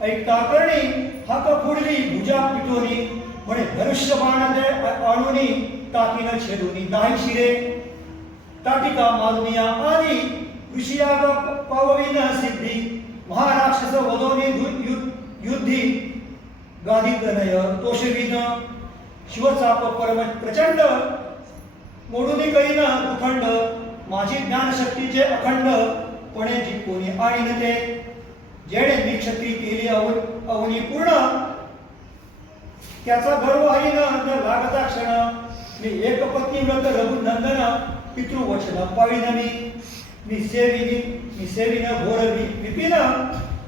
ऐकता करणी हाक फोडली भुजा पिटोनी म्हणे धनुष्य बाण आणूनी टाकीनं छेदूनी दाही शिरे ताटिका मालुनिया आदी ऋषियाग पावविन सिद्धी महाराक्षस वदोनी युद्धी गादी तनय तोषविन शिवचाप परम प्रचंड मोडुनी करीन उखंड माझी ज्ञानशक्तीचे अखंड पणे जी कोणी आणीन ते जेणे मी क्षत्री केली अवनी पूर्ण त्याचा गर्व हरिन न लागता क्षण मी एक पत्नीव्रत रघुनंदन पितृवचन पाविन मी सेविन घोर विपिन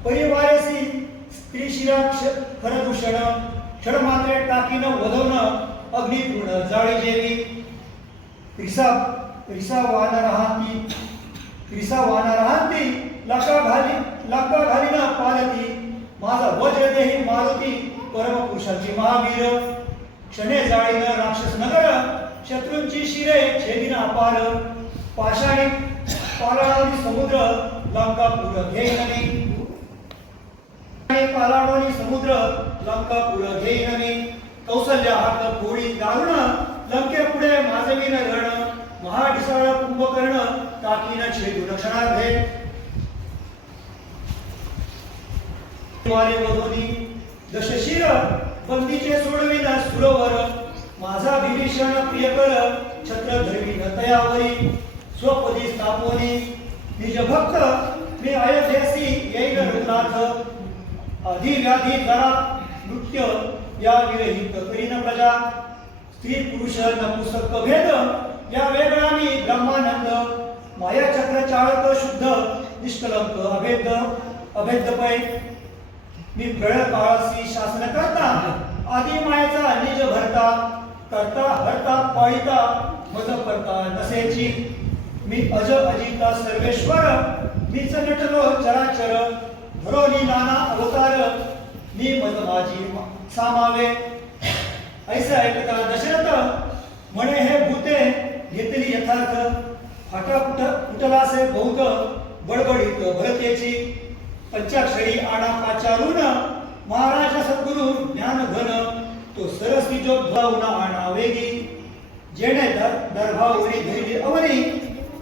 परिवारेसी स्त्रीशिरा खरदूषण क्षणमात्रे टाकीन वधवण अग्निपूर्ण जाळी जेवी रिसा वानरहांती लाका घालीन पालती माझा वज्रदेही मारुती परमपुरुषाची महावीर क्षणे जाळीन राक्षस नगर शत्रूंची शिरे छेदिन अपार पाषाणी पालाळोनी समुद्र लंकापूर घेईन पालाळोनी समुद्र लंकापूर घेईन कौसल्य हात पोळी दारुण लंके पुढे माझवीन रण महाडिसाळ कुंभकर्ण टाकीन छेदून क्षणार्धे वारे वधोनी दशशिर बंदीचे सोडविन सुरवर माझा विभीषण प्रियकर छत्र धरवीन तयावरी स्वपदी स्थापोनी निज भक्त मी अयोध्येसी येईल रघुनाथ अधिव्याधी करा नृत्य या विरहित करीन प्रजा स्त्री पुरुष नपुसक भेद या वेगळा मी ब्रह्मानंद माया चक्र चाळक शुद्ध निष्कलंक अभेद पै मी प्रळ काळसी शासन करता आदी मायेचा निज भरता करता हरता पाळिता मज करता नसेची मी अज अजिता सर्वेश्वर मीच नटलो चराचर धरोनी नाना अवतार मी मज माझी सामावे ऐसे ऐकता दशरथ म्हणे हे भूते घेतली यथार्थ फाटा कुटलासे बहुत बडबडीत भरतेची पंचाक्षरी आणा पाचारून महाराज सद्गुरु ज्ञान घन तो सरस्वी जो भावना आणा वेगी जेणे दर्भावरी धैर्य अवनी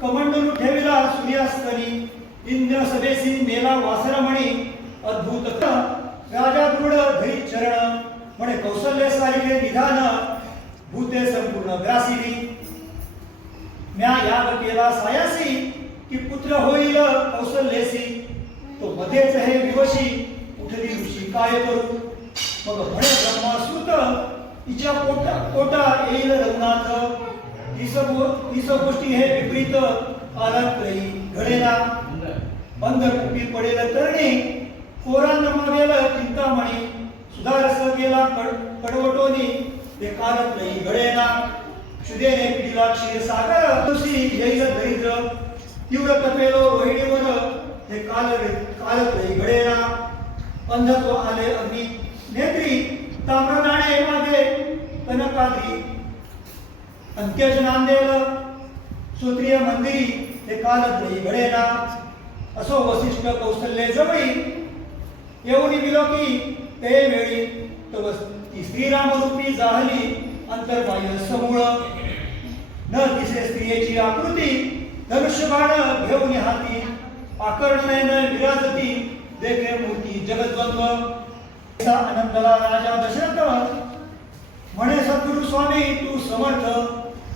कमंडलू ठेविला सूर्यास्तनी इंद्र सभेसी मेला वासरमणी अद्भुत राजा दृढ धरी चरण म्हणे कौशल्य सारिके निधान भूते संपूर्ण ग्रासिली म्या याग केला सायासी की पुत्र होईल कौशल्यसी तो मध्येच हे विवशी उठली ऋषी काय करू मग म्हणे ब्रह्मासुत तिच्या पोटा येईल रघुनाथ तीस गोष्टी हे विपरीत आलात्रयी घडेना अंधकुपी पडेल तरणी कोरा नमावेल चिंतामणी सुधारस गेला कडवटोनी ते कालत्रयी घडेना क्षुदेने पिढीला क्षीरसागर तुसी येईल दरिद्र तीव्र तपेलो रोहिणीवर हे कालत्रयी घडेना अंधत्व आले अग्नी नेत्री ताम्रदाणे मागे कनकाद्री अंत्यज नांदेल सूत्रीय मंदिरी हे कालत्रयी घडेना असो वसिष्ठ कौशल्ये जवळी येऊनी विलोकी ते वेळी तव ती श्रीराम रूपी जाहली अंतर्बाह्य समूळ न दिसे स्त्रियेची आकृती धनुष्यबाण घेऊन हाती आकर्णेन विराजती देखे मूर्ती जगद्वंद्व आनंदला राजा दशरथ म्हणे सद्गुरु स्वामी तू समर्थ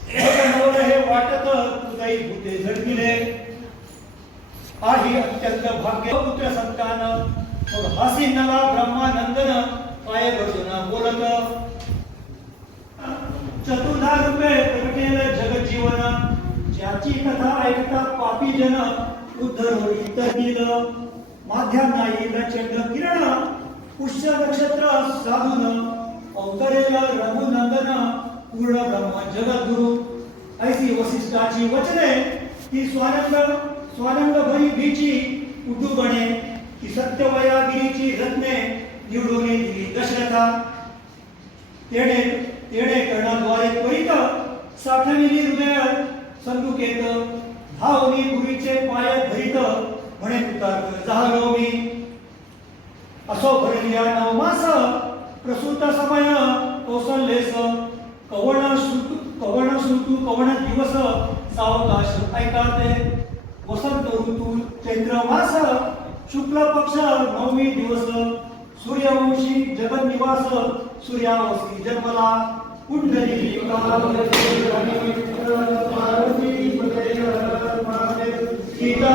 हे वाटत तुझई भूते झडपिले आही अत्यंत भाग्य पुत्र संतान मग हासी नला ब्रह्मानंदन काय गर्जना बोलत चतुर्धा रूपे प्रगटेल जगजीवन ज्याची कथा ऐकता पापी जन उद्धर होई तरतील माध्यान नाही चंद्र किरण पुष्य नक्षत्र साधून अवतरेल रघुनंदन पूर्ण ब्रह्म जगद्गुरु ऐसी वसिष्ठाची वचने ती स्वानंद भरी भीची उठुगणे ती सत्यवयागिरीची रत्ने निवडून दिली दशरथा येणे कर्णाद्वारे त्वरित साठविली हृदयात संदुकेत धावनी गुरीचे पाय धरित म्हणे तुतार्थ झालो मी असो भरलिया नवमास प्रसूत समय कौसल्येस कवण ऋतू कवण दिवस सावकाश ऐकाते वसंत ऋतू चैत्रमास शुक्ल पक्ष नवमी दिवस सूर्यवंशी जगन्निवास सूर्यावशी जन्मला कुंडली पार्वती सीता